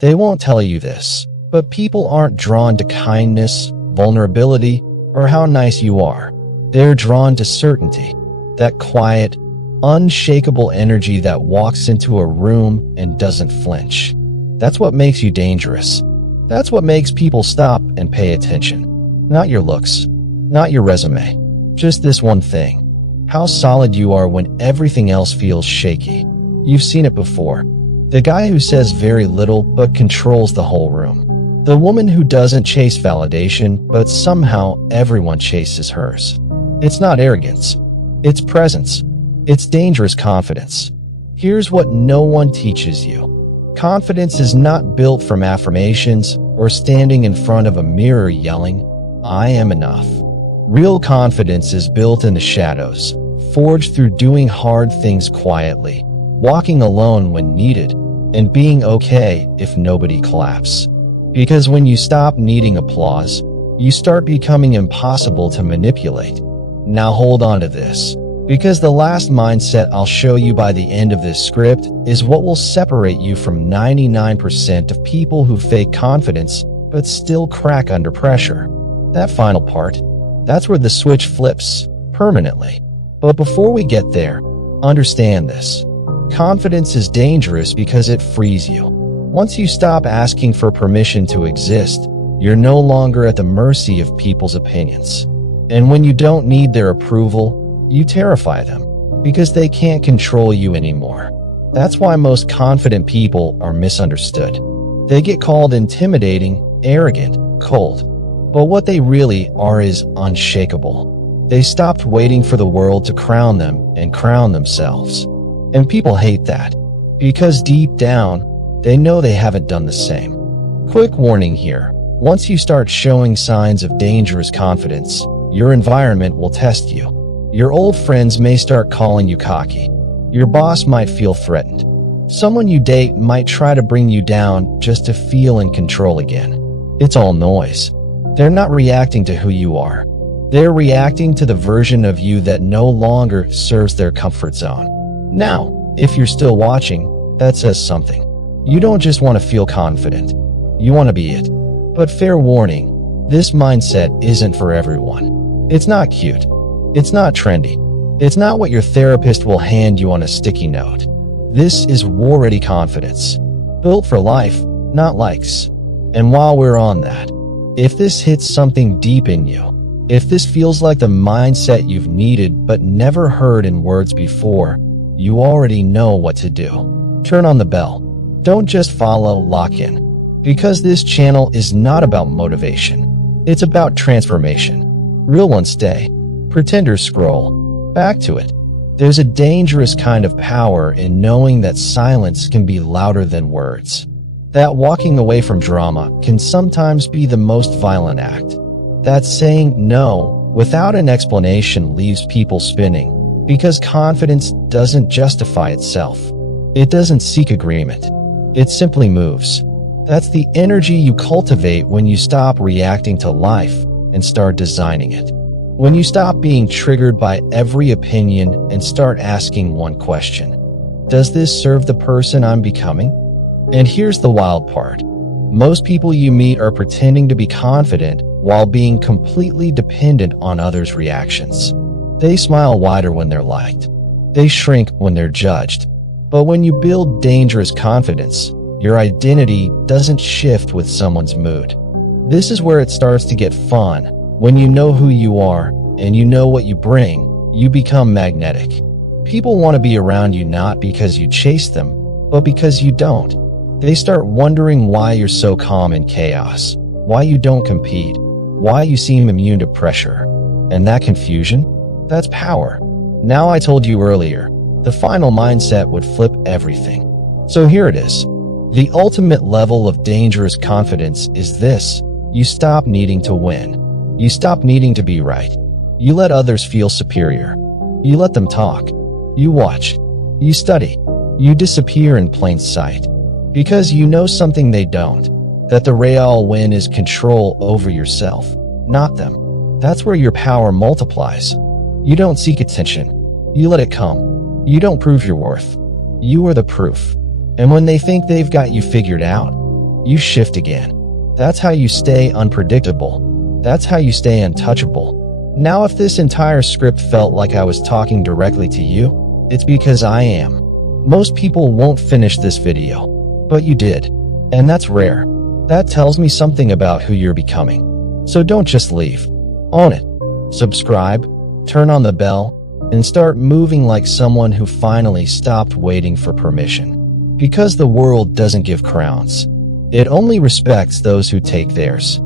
They won't tell you this, but people aren't drawn to kindness, vulnerability, or how nice you are. They're drawn to certainty, that quiet, unshakable energy that walks into a room and doesn't flinch. That's what makes you dangerous. That's what makes people stop and pay attention. Not your looks, not your resume, just this one thing. How solid you are when everything else feels shaky. You've seen it before. The guy who says very little but controls the whole room. The woman who doesn't chase validation, but somehow everyone chases hers. It's not arrogance. It's presence. It's dangerous confidence. Here's what no one teaches you. Confidence is not built from affirmations or standing in front of a mirror yelling, "I am enough." Real confidence is built in the shadows, forged through doing hard things quietly, walking alone when needed, and being okay if nobody claps. Because when you stop needing applause, you start becoming impossible to manipulate. Now hold on to this, because the last mindset I'll show you by the end of this script is what will separate you from 99% of people who fake confidence but still crack under pressure. That final part, that's where the switch flips permanently. But before we get there, understand this. Confidence is dangerous because it frees you. Once you stop asking for permission to exist, you're no longer at the mercy of people's opinions. And when you don't need their approval, you terrify them because they can't control you anymore. That's why most confident people are misunderstood. They get called intimidating, arrogant, cold. But what they really are is unshakable. They stopped waiting for the world to crown them and crown themselves. And people hate that, because deep down, they know they haven't done the same. Quick warning here. Once you start showing signs of dangerous confidence, your environment will test you. Your old friends may start calling you cocky. Your boss might feel threatened. Someone you date might try to bring you down just to feel in control again. It's all noise. They're not reacting to who you are. They're reacting to the version of you that no longer serves their comfort zone. Now, if you're still watching, that says something. You don't just want to feel confident. You want to be it. But fair warning, this mindset isn't for everyone. It's not cute. It's not trendy. It's not what your therapist will hand you on a sticky note. This is war-ready confidence. Built for life, not likes. And while we're on that, if this hits something deep in you, if this feels like the mindset you've needed but never heard in words before, you already know what to do. Turn on the bell. Don't just follow, lock in. Because this channel is not about motivation. It's about transformation. Real ones stay. Pretenders scroll. Back to it. There's a dangerous kind of power in knowing that silence can be louder than words. That walking away from drama can sometimes be the most violent act. That saying no without an explanation leaves people spinning, because confidence doesn't justify itself. It doesn't seek agreement. It simply moves. That's the energy you cultivate when you stop reacting to life and start designing it. When you stop being triggered by every opinion and start asking one question. Does this serve the person I'm becoming? And here's the wild part. Most people you meet are pretending to be confident while being completely dependent on others' reactions. They smile wider when they're liked. They shrink when they're judged. But when you build dangerous confidence, your identity doesn't shift with someone's mood. This is where it starts to get fun. When you know who you are and you know what you bring, you become magnetic. People want to be around you not because you chase them, but because you don't. They start wondering why you're so calm in chaos, why you don't compete, why you seem immune to pressure. And that confusion? That's power. Now, I told you earlier, the final mindset would flip everything. So here it is. The ultimate level of dangerous confidence is this. You stop needing to win. You stop needing to be right. You let others feel superior. You let them talk. You watch. You study. You disappear in plain sight. Because you know something they don't. That the real win is control over yourself, not them. That's where your power multiplies. You don't seek attention. You let it come. You don't prove your worth. You are the proof. And when they think they've got you figured out, You shift again. That's how you stay unpredictable. That's how you stay untouchable. Now, if this entire script felt like I was talking directly to you, it's because I am. Most people won't finish this video, but you did. And that's rare. That tells me something about who you're becoming. So don't just leave. Own it. Subscribe, turn on the bell, and start moving like someone who finally stopped waiting for permission. Because the world doesn't give crowns. It only respects those who take theirs.